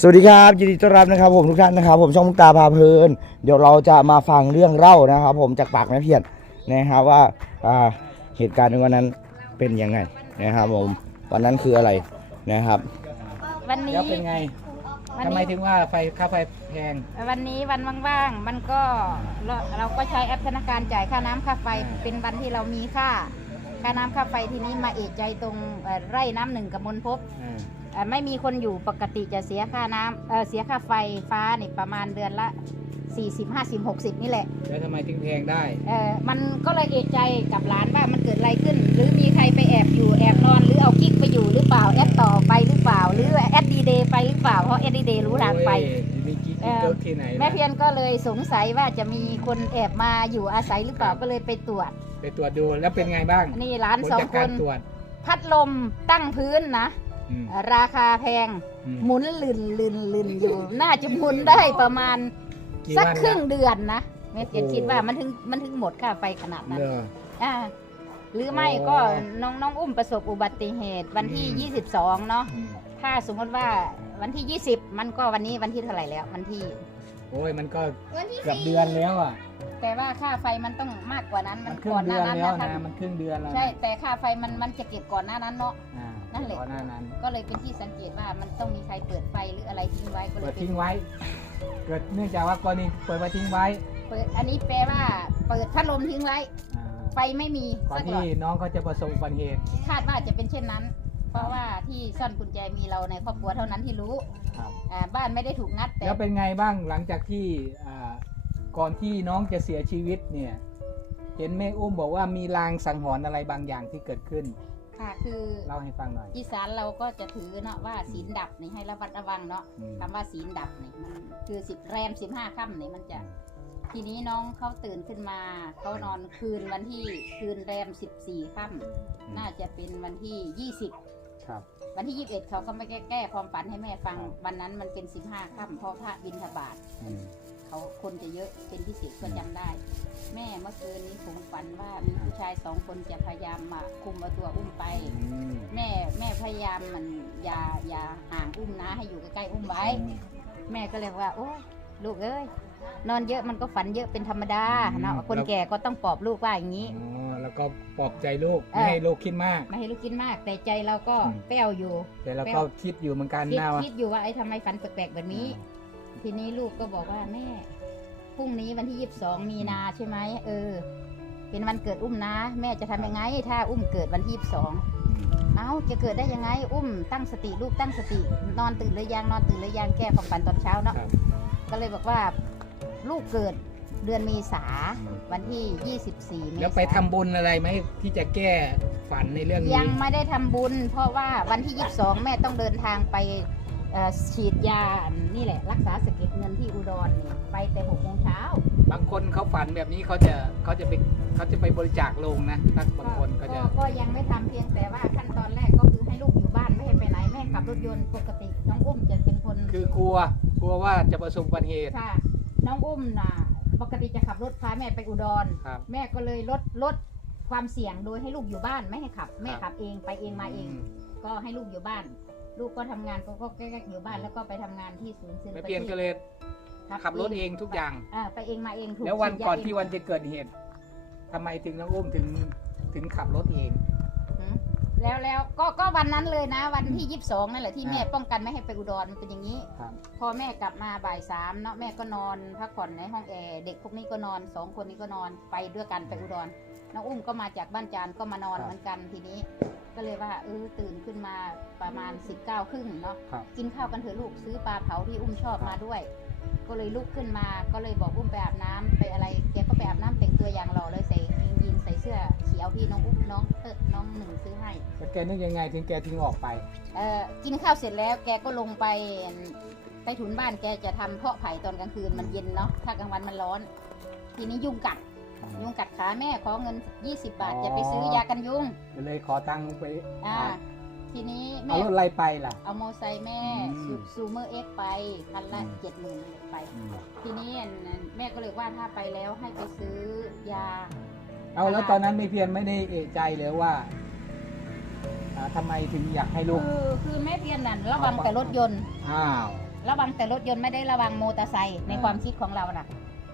สวัสดีครับยินดีต้อนรับนะครับผมทุกท่านนะครับผมช่องมุกตาพาเพลิน เดี๋ยวเราจะมาฟังเรื่องเล่านะครับ ผมจากปากแม่เพียรนะครับว่าอ่าเหตุการณ์ในวันนั้นเป็นยังไงนะครับผมวันนั้นคืออะไรนะครับวันนี้แล้วเป็นไงวันทำไมนี้ถึงว่าไฟค่าไฟแพงวันนี้วันว่างๆ มันก็เราเราก็ใช้แอปธนาคารจ่ายค่าน้ำค่าไฟอ่าเป็นวันที่เรามีค่า ค่าน้ำค่าไฟทีนี้มาเอกใจตรงเอ่อไร่น้ำหนึ่งกับมลภพอ่าเอ่อไม่มีคนอยู่ปกติจะเสียค่าน้ำเอ่อเสียค่าไฟฟ้านี่ประมาณเดือนละ 40 50 60 นี่แหละ แล้วทำไมถึงแพงได้ เออมันก็เลยเอกใจกับหลานว่ามันเกิดอะไรขึ้น หรือมีใครไปแอบอยู่แอบนอน หรือเอากิ๊กไปอยู่หรือเปล่าแอดต่อไปหรือเปล่า หรือแอดดีเดย์ไปหรือเปล่าเพราะแอดดีเดย์รู้ทางไป โอ้ยมีกิ๊กเออเกิดที่ไหนแม่เพียนก็เลยสงสัยว่าจะมีคนแอบมาอยู่อาศัยหรือเปล่าก็เลยไปตรวจไป ตรวจดูแล้วเป็นไงบ้างนี่หลานผลสองจากคการนตรวจ พัดลมตั้งพื้นนะอืมราคาแพงอืมหมุนลื่นลื่นลื่นอยู่ น่าจะหมุนได้ประมาณกี่สักวันครึ่งละเดือนนะแม่เพียนโอ้โหคิดว่ามันถึงมันถึงหมดค่าไฟขนาดนั้นเนอะอ่าหรือไม่โอ้ก็น้องน้องอุ้มประสบอุบัติเหตุวันที่อืม22 เนาะอืมถ้าสมมติว่าวันที่ 20 มันก็วันนี้วันที่เท่าไหร่แล้ววันที่ โอ้ยมันก็เกือบเดือนแล้วอะ แต่ว่าค่าไฟมันต้องมากกว่านั้นมัมันนครึ่ก่งอนหเดืน้าอนนั้นแล้วนะนะมันครึ่งเดือนแล้วนะใช่แต่ค่าไฟมันมันจะเก็บก่อนหน้านั้นเนาะ อ่านั่นแหละ ก่อนหน้านั้น ก็เลยเป็นที่สังเกตว่ามันต้องมีใครเปิดไฟหรืออะไรทิ้งไว้ก็เลเปิยดเป็นทิ้งไว้ เกิดเนื่องจากว่ากรณีเปิดไว้ทิ้งไว้เปิดอันนี้แปลว่าเปิดพัดลมทิ้งไว้ อ่าไฟไม่มีก่อนสักหลอที่ดน้องเขาจะประสบอุบัติเหตุคาดว่าจะเป็นเช่นนั้น เพราะว่าที่ซ่อนกุญแจมีเราในครอบครัวเท่านั้นที่รู้ครับ อ่าบ้านไม่ได้ถูกงัดแต่แล้วเป็นไงบ้างหลังจากที่อ่าก่อนที่น้องจะเสียชีวิตเนี่ย เห็นแม่อุ้มบอกว่ามีลางสังหรณ์อะไรบางอย่างที่เกิดขึ้นค่ะคือเล่าให้ฟังหน่อยอีสานเราก็จะถือเนาะว่าศีลดับนี่ให้ระมัดระวังเนาะอืมคำว่าศีลดับนี่มันคือสิบแรมสิบห้าค่ำนี่มันจะ ทีนี้น้องเขาตื่นขึ้นมาเขานอนคืนวันที่คืนแรมสิบสี่ค่ำน่าจะเป็นวันที่ยี่สิบ ครับ วันที่ยี่สิบเอ็ดเขาก็ไม่แก้แก้ความฝันให้แม่ฟัง ครับ วันนั้นมันเป็นสิบห้าค่ำเพราะพระบินทบาท อืม เขาคนจะเยอะเป็นพิเศษก็จำได้ แม่เมื่อคืนนี้ผมฝันว่ามีผู้ชายสองคนจะพยายามมาคุมเอาตัวอุ้มไป อืมแม่แม่พยายามมันอย่าอย่าห่างอุ้มนะให้อยู่ใกล้ๆอุ้มไว้ แม่ก็เลยว่า โอ้ยลูกเอ้ยนอนเยอะมันก็ฝันเยอะเป็นธรรมดาเนาะคนแก่ก็ต้องปลอบลูกว่าอย่างนี้อ๋อ แล้วก็ปลอบใจลูกเออไม่ให้ลูกคิดมาก ไม่ให้ลูกกินมาก แต่ใจเราก็อืมแป้วอยู่ แต่เราก็คิดอยู่เหมือนกันคิดนะว่าคิดอยู่ว่าไอ้ทำไมฝันแปลกๆแบบนี้ ทีนี้ลูกก็บอกว่าแม่พรุ่งนี้วันที่ยี่สิบสองมีนาใช่ไหมเออ เป็นวันเกิดอุ้มนะ แม่จะทำยังไง ถ้าอุ้มเกิดวันที่ยี่สิบสองเอ้าจะเกิดได้ยังไง อุ้มตั้งสติลูกตั้งสติ นอนตื่นหรือยังนอนตื่นหรือยังแก้ความฝันตอนเช้าเนาะครับก็เลยบอกว่าลูกเกิด เดือนเมษาอืมวันที่ 24เมษาแล้วไปทำบุญอะไรไหมที่จะแก้ฝันในเรื่องนี้ยังไม่ได้ทำบุญ เพราะว่าวันที่ 22 แม่ต้องเดินทางไปเอ่อฉีดยานี่แหละ รักษาสะเก็ดเงินที่อุดรนี่ไปแต่6โมงเช้าบางคนเขาฝันแบบนี้เขาจะเขาจะไปเขาจะไปบริจาคลงนะถ้าบางคนก็จะ ก็ยังไม่ทำเพียงแต่ว่าขั้นตอนแรกก็คือให้ลูกอยู่บ้านไม่ให้ไปไหนไม่ให้ขับรถยนต์ปกติน้องอุ้มจะเป็นคน คือกลัวกลัวว่าจะประสบอุบัติเหตุ ค่ะน้องอุ้มน่ะ ปกติจะขับรถพาแม่ไปอุดร ครับแม่ก็เลยลดลดความเสี่ยงโดยให้ลูกอยู่บ้านไม่ให้ขับ แม่ขับเองไปเองมาเอง ก็ให้ลูกอยู่บ้าน ลูกก็ทำงานก็ก็แก้ๆอยู่บ้านแล้วก็ไปทำงานที่ศูนย์เซ็นไม่เปลี่ยนก็เลยขับรถเองทุกอย่าง อ่าไปเองมาเองถูกแล้ววันฉีดยาก่อนเงที่วันจะเกิดเหตุทำไมถึงน้องอุ้มถึงถึงขับรถเองหืม แล้วแล้วก็ก็วันนั้นเลยนะ วันที่ยี่สิบสองนั่นแหละที่อ่าแม่ป้องกันไม่ให้ไปอุดรมันเป็นอย่างนี้ ครับ พอแม่กลับมาบ่ายสามเนาะแม่ก็นอนพักผ่อนในห้องแอร์เด็กพวกนี้ก็นอนสองคนนี้ก็นอนไปด้วยกันไปอุดรน้องอุ้มก็มาจากบ้านจานก็มานอนครับ เหมือนกันทีนี้ ก็เลยว่าเออตื่นขึ้นมาประมาณสิบเก้าครึ่งเนาะครับ กินข้าวกันเถอะลูกซื้อปลาเผาที่อุ้มชอบมาด้วย ก็เลยลุกขึ้นมาก็เลยบอกอุ้มไปอาบน้ำไปอะไรแกก็ไปอาบน้ำแต่งตัวอย่างหล่อเลยใส่กางเกงยีน ใส่เสื้อเขียวที่น้องอุ้มน้องเออน้องหนึ่งซื้อให้ แล้วแกนึกยังไงถึงแกถึงออกไป เอ่อกินข้าวเสร็จแล้วแกก็ลงไปไปถุนบ้านแกจะทำเพาะไผ่ตอนกลางคืนมันเย็นเนาะถ้ากลางวันมันร้อน ทีนี้ยุงกัด ยุงกัดขาแม่ขอเงิน 20 บาทอ๋อจะไปซื้อยากันยุงก็เลยขอตังค์ไปอ่าทีนี้เอาแม่ รถอะไรไปล่ะ เอาโมอไซค์แม่อืม ซูเมอร์เอ็กไปคันละอืมเจ็ดหมื่นไป ทีนี้อันนั้นแม่ก็เลยว่าถ้าไปแล้วให้ไปซื้อยา เอาแล้วตอนนั้นไม่เพียรไม่ได้เอะใจเลยว่าอ่าทำไมถึงอยากให้ลูกคือคือแม่เพียนนั่นระวังแต่รถยนต์ อ้าวระวังแต่รถยนต์ไม่ได้ระวังมอเตอร์ไซค์ในอ่าความคิดของเราน่ะ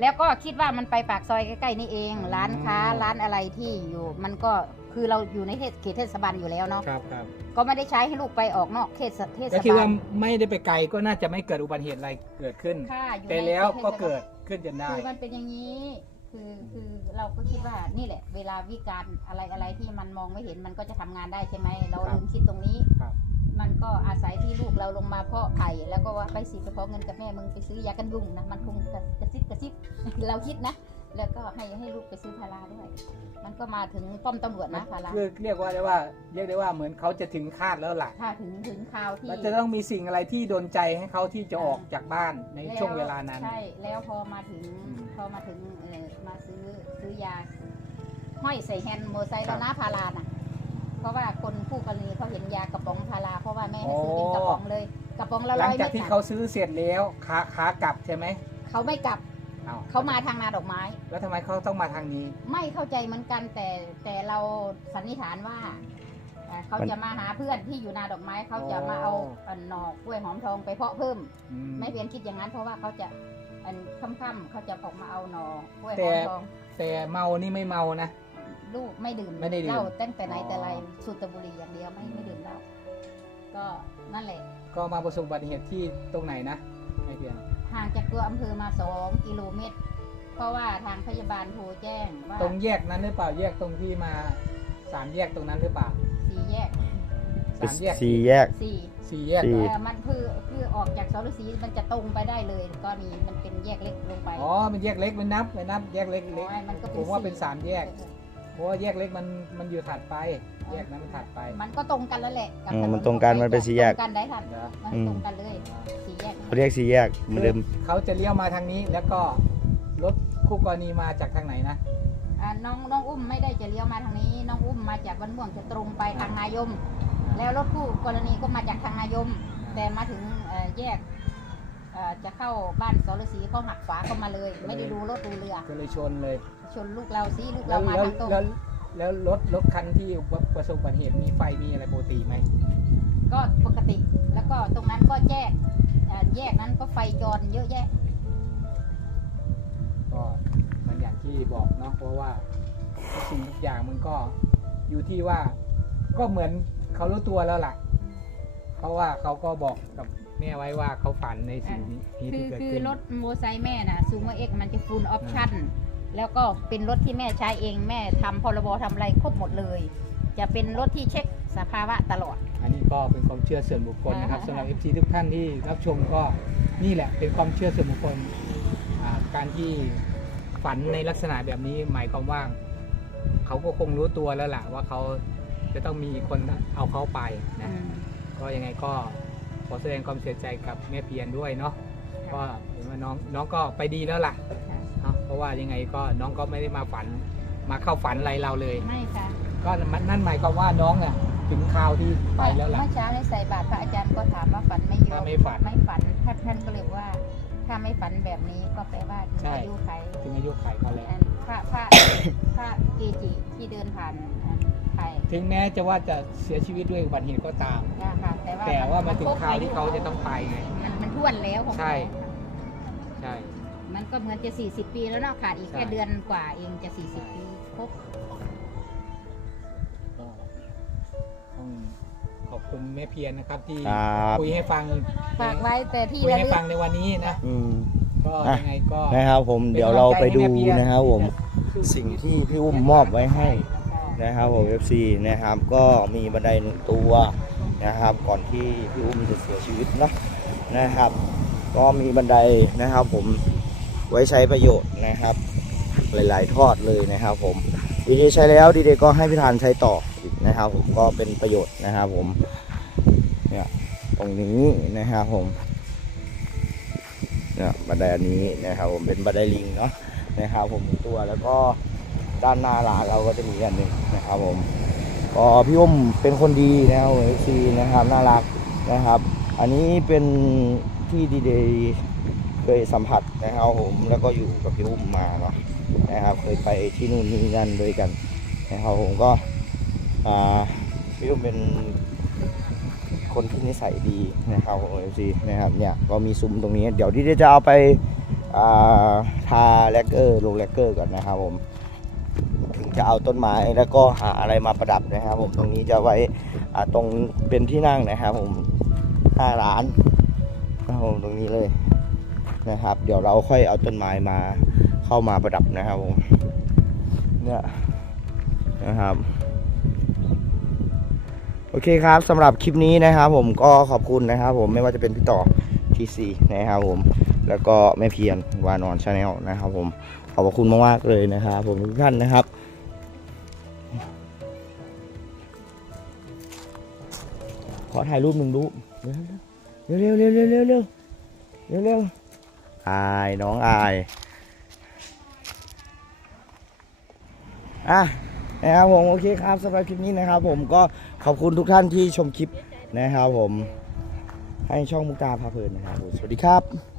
แล้วก็คิดว่ามันไปปากซอยใกล้ๆนี่เอง ร้านค้าอืมร้านอะไรที่อยู่ มันก็คือเราอยู่ในเทศเขตเทศบาลอยู่แล้วเนาะครับครับก็ไม่ได้ใช้ให้ลูกไปออกนอกเขตเทศก็คิดบาว่าลไม่ได้ไปไกลก็น่าจะไม่เกิดอุบัติเหตุอะไรเกิดขึ้น ค่ะอยู่แต่ในแล้วขตทศบาก็เกิดขึ้นจนได้ คือมันเป็นอย่างนี้ คือคือเราก็คิดว่านี่แหละ เวลาวิการอะไรอะไรที่มันมองไม่เห็นมันก็จะทำงานได้ใช่ไหมเราครับลืมคิดตรงนี้ ครับ มันก็อาศัยที่ลูกเราลงมาเพาะไผ่แล้วก็ว่าไปสิไปขอเงินกับแม่มึงไปซื้อยากันยุงนะมันคงกระกระซิบกระซิบ เราคิดนะ แล้วก็ให้ให้ลูกไปซื้อพาราด้วย มันก็มาถึงป้อมตำรวจนะพาราคือเรียกว่าได้ว่าเรียกได้ว่าเหมือนเขาจะถึงคาดแล้วล่ะถ้าถึงถึงคราวที่มันจะต้องมีสิ่งอะไรที่โดนใจให้เขาที่จะออกจากบ้านในช่วงเวลานั้น ใช่ แล้วพอมาถึงอืมพอมาถึงเออ มาซื้อซื้อยา ห้อยใส่แฮนด์มอไซค์แล้วนะพาราน่ะ เพราะว่าคนผู้กรณีเขาเห็นยากระป๋องพาราเพราะว่าแม่ให้ซื้อเป็นกระป๋องเลย กระป๋องละหร้ลังอยจากเม็ดที่น่ะเขาซื้อเสร็จแล้วขาขากลับใช่ไหมเขาไม่กลับอ้วเขามาทางนาดอกไม้ แล้วทำไมเขาต้องมาทางนี้ ไม่เข้าใจเหมือนกันแต่แต่เราสันนิษฐานว่า เอ่อเขามันจะมาหาเพื่อนที่อยู่นาดอกไม้เขาจะมาเอาอันหนอกกล้วยหอมทองไปเพาะเพิ่มอืมไม่เพียนคิดอย่างนั้นเพราะว่าเขาจะอันค่ำๆเขาจะออกมาเอาหนอกล้วยหแต่อมทองแต่เมานี่ไม่เมานะลูกไม่ดื่มไม่ได้ดื่มเหล้าตั้งแต่ไหนแต่ไรอ๋อสูบแต่บุหรี่อย่างเดียวไม่ไม่ดื่มเหล้าก็นั่นแหละ ก็มาประสบอุบัติเหตุที่ตรงไหนนะไม่เพียงห่างจากตัวอำเภอมาสองกิโลเมตร เพราะว่าทางพยาบาลโทรแจ้งว่าตรงแยกนั้นหรือเปล่าแยกตรงที่มา สามแยกตรงนั้นหรือเปล่าสี่แยกสามแยกสี่แยกสี่สี่แยกสี่เหรอเอ่อมันคือคือออกจากสรศรีมันจะตรงไปได้เลยก็มีมันเป็นแยกเล็กลงไปอ๋อมันแยกเล็กมันนับมันนับแยกเล็กเล็กโอ้ยมันก็เป็นผมว่าเป็นสี่สามแยก เพราะว่าแยกเล็กมันมันอยู่ถัดไป แยกนั้นมันถัดไปมันก็ตรงกันแล้วแหละกับอืมถมันตรงกันมันเป็นสี่แยก ตรงกันได้ทันเดี๋ยวมันอืมตรงกันเลยสี่แยกเขาเรียกสี่แยกเหมือนเดิม เขาจะเลี้ยวมาทางนี้แล้วก็รถคู่กรณีมาจากทางไหนนะ อ่าน้องน้องอุ้มไม่ได้จะเลี้ยวมาทางนี้ น้องอุ้มมาจากวันม่วงจะตรงไปทางนายม แล้วรถคู่กรณีก็มาจากทางนายม แต่มาถึงเอ่อแยกเอ่อจะเข้าบ้านสรศรีเขาหักขวาเข้ามาเลย ไม่ได้ดูรถดูเรือ ก็เลยชนเลย ชนลูกเราสิลูกแล้เราวมาแล้วทางตรง แล้วแล้วรถรถคันที่ประสบอุบัติเหตุมีไฟมีอะไรปกติไหมก็ปกติแล้วก็ตรงนั้นก็แยกเอ่อแยกนั้นก็ไฟจรเยอะแยะ ก็เหมันอย่าง ที่บอกเนาะเพราะว่าทุกสิ่งทุกอย่างมันก็อยู่ที่ว่า ก็เหมือนเขารู้ตัวแล้วล่ะ เพราะว่าเขาก็บอกกับแม่ไว้ว่าเขาฝันในสิ่งนี้คือที่เกิดคือขึ้นรถโมไซค์แม่น่ะซูเมอร์เอ็กมันจะฟูลออปชั่นแล้วก็เป็นรถที่แม่ใช้เองแม่ทำพรบทำอะไรครบหมดเลย จะเป็นรถที่เช็คสภาวะตลอด อันนี้ก็เป็นความเชื่อส่วนบุคคลนะครับอ่าสำหรับ FC ทุกท่านที่รับชมก็นี่แหละเป็นความเชื่อส่วนบุคคลอ่าการที่ ฝันในลักษณะแบบนี้หมายความว่า เขาก็คงรู้ตัวแล้วล่ะ ว่าเขาจะต้องมีคนเอาเขาไปนะก็ยังไงก็ขอแสดงความเสียใจกับแม่เพียรด้วยเนาะก็เห็นว่าน้องน้องก็ไปดีแล้วล่ะเนาะเพราะว่ายังไงก็น้องก็ไม่ได้มาฝัน มาเข้าฝันอะไรเราเลยไม่ค่ะก็นั่นหมายความว่าน้องเนี่ยถึงคราวที่ไปแล้วล่ะเมื่อเช้าในใส่บาตรพระอาจารย์ก็ถามว่าฝันไม่เยอะว่าไม่ฝันไม่ฝันท่านท่านก็เลยว่า ถ้าไม่ฝันแบบนี้ก็แปลว่าถึงใช่ อายุไขถึงอายุไขเขาแล้ว อันพระพระ พระเกจิที่เดินผ่านอันไข่ถึงแม้จะว่าจะเสียชีวิตด้วยอุบัติเหตุก็ตาม นะคะแต่ว่าแต่ว่ามันถึงครบคราวที่เขาจะต้องไปไง มันมันท่วนแล้วของใช่ เขาใช่ มันก็เหมือนจะ 40 ปีแล้วเนาะขาดอีกแค่ใช่เดือนกว่าเองจะ 40 ปีครบก็ต้องข อบคุณแม่เพียรนะครับที่ครับ คุยให้ฟังฝากไว้แต่ที่คุยระให้ลึกฟังในวันนี้นะอืม ก็อะ ยังไงก็ นะครับผมเดี๋ยวเราไปดูนะครับผมสู้ๆสิ่งที่พี่อุ้มมอบไว้ให้นะครับผม FC นะครับก็มีบันไดหนึ่งตัวนะครับ ก่อนที่พี่อุ้มจะเสียชีวิตเนอะนะครับ ก็มีบันไดนะครับ ผมไว้ใช้ประโยชน์นะครับ หลาย ๆ ทอดเลยนะครับ ผมดีเดใช้แล้วดีเดก็ให้พี่ธานใช้ต่ออีก นะครับ ผมก็เป็นประโยชน์นะครับ ผมเนี่ยตรงนี้นะครับผมเนี่ยบันไดอันนี้นะครับ ผมเป็นบันไดลิงเนาะนะครับ ผมตัวแล้วก็ด้านหน้าร้านเราก็จะมีอันหนึ่งนะครับ ผมก็พี่อุ้มเป็นคนดีนะครับเอฟซีนะครับน่ารักนะครับ อันนี้เป็นที่ดีเดย์เคยสัมผัสนะครับ ผมแล้วก็อยู่กับพี่อุ้มมาเนาะนะครับ เคยไปที่นู่นนี่นั่นด้วยกันนะครับผมก็ พี่อุ้มเป็นคนที่นิสัยดีนะครับผมเอฟซีนะครับเนี่ยก็มีซุ้มตรงนี้ เดี๋ยวที่จะเอาไปาทาแลกเกอร์ลงแลกเกอร์ก่อนนะครับผมถึงจะเอาต้นไม้แล้วก็หาอะไรมาประดับนะครับ ผมตรงนี้จะไว้ตรงเป็นที่นั่งนะครับ ผมห้าร้านนะครับผมตรงนี้เลยนะครับ เดี๋ยวเราค่อยเอาต้นไม้มาเข้ามาประดับนะครับผมเนี่ยนะครับ โอเคครับสำหรับคลิปนี้นะครับผมก็ขอบคุณนะครับผมไม่ว่าจะเป็นพี่ต่อทีซีนะครับผมแล้วก็แม่เพียรวานอนชาแนลนะครับผมขอบคุณมากๆเลยนะครับผมทุกท่านนะครับขอถ่ายรูปหนึ่งรูปเร็วเร็วเร็วเร็วเร็วเร็วเร็วเร็วอายน้องอายอะ นะครับผมโอเคครับสำหรับคลิปนี้นะครับผมก็ขอบคุณทุกท่านที่ชมคลิปนะครับผมให้ช่องมุกตาพาเพลินนะครับสวัสดีครับ